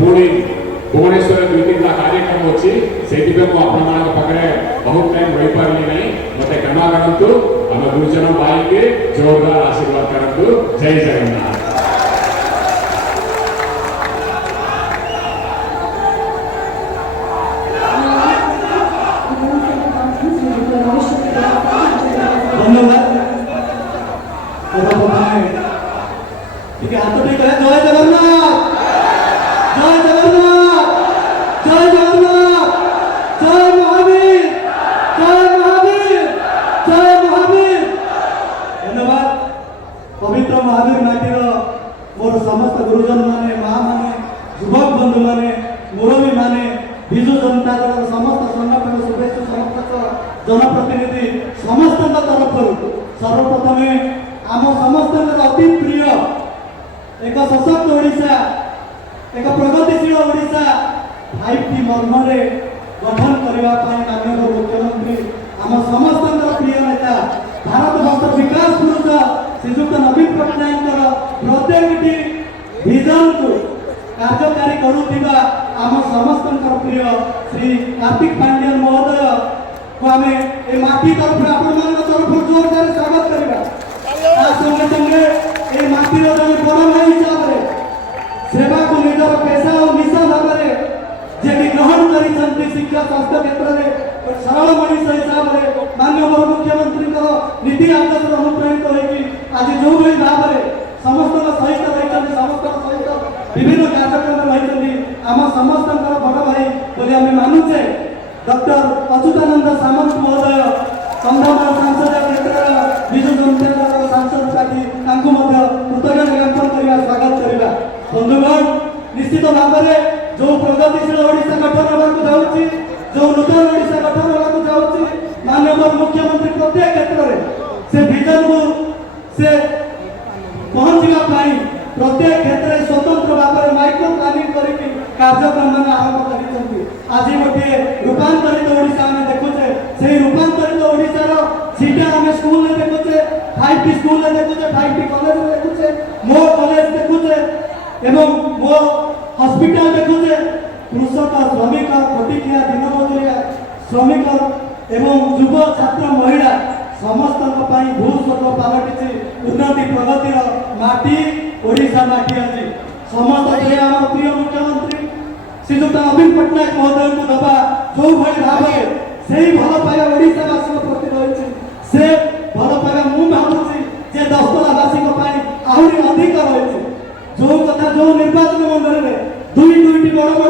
पुणी भुवनेश्वर दुई तीन कार्यक्रम अच्छी से पाखे बहुत टाइम रही पारे ना मत क्षमा करूँ आम गुरुजन भाई के जोरदार आशीर्वाद करूँ। जय जगन्नाथ। ठीक है, हाथ ठीक है। जय जगन्नाथ, जय जगन्नाथ, जय जगन्नाथ, जय महावीर, जय महावीर, जय महावीर। धन्यवाद। पवित्र महावीर माटीर मोर समस्त गुरुजन माने, माँ माने, युवक बंधु माने, मुरबी माने, विजु जनता दल समस्त संगठन शुभेच्छा समर्थक जनप्रतिनिधि समस्त तरफ सर्वप्रथम आम समस्त अति प्रिय एक सशक्त ओडिशा, एक प्रगतिशील ओडिशा 5T मर्म गठन करने माननीय मुख्यमंत्री आम समस्त प्रिय नेता भारत वर्ष विकास पुरुष श्रीजुक्त नवीन पट्टनायक प्रत्येक विजन को कार्यकारी करुवा आम समस्त प्रिय श्री कार्तिक पांड्यन महोदय को आम ए माटी तरफ आपण तरफ जोरदार स्वागत करवा। संगे संगे ए माटीर जन बड़ भाई हिसाब से सेवा को निजर पेशा और निशा भाव में जे ग्रहण कर शिक्षा स्वास्थ्य क्षेत्र में सरल मनीष हिसाब से माननीय मुख्यमंत्री नीति आदर्श अनुप्राणित होगी आज जो भाई भाव में समस्त सहित रही समस्त सहित विभिन्न कार्यक्रम रही आम समस्त बड़ भाई बोली आम मानुचे डॉक्टर अच्युतानंद सामंत महोदय कंधमाल सांसद क्षेत्र विजु जनता दल सांसद पार्टी कृतज्ञता ज्ञापन करवा स्वागत करवा। बंधुगण निश्चित भाव में जो प्रगतिशील ओडिशा गठन होगा जाऊँगी जो नूतन ओडिशा गठन होगा जाऊँगी माननीय मुख्यमंत्री प्रत्येक क्षेत्र में से विजन को से पहुंचवा प्रत्येक क्षेत्र में स्वतंत्र भाव में माइक्रो प्लानिंग करके कार्यक्रम मान आरंभ कर आज गोटे रूपांतरित ओडिशा आम देखुचे से रूपांतरित ओडिशार सीटा आम स्कूल में देखुचे 5T स्कूल में देखुचे 5T कॉलेज में देखुचे मो कॉलेज देखुचे एवं मो हॉस्पिटल देखुचे कृषक श्रमिक खटिकिया दिन मजुरिया श्रमिक एवं युव छात्र महिला समस्त भूस्वर्ग पलटि उन्नति प्रगतिर माटी ओडिशा माटी आज समस्त आम प्रिय मुख्यमंत्री श्रीजुक्त नवीन पट्टनायक महोदय को दबा जो भाई भाव से भल पाइबा ओडिशावासी प्रति रही से भल पाइबा मुझे भावुची जे दस्तलावासी आहरी अधिक रही जो कथा जो निर्वाचन मंडल में दुईटी बड़ बड़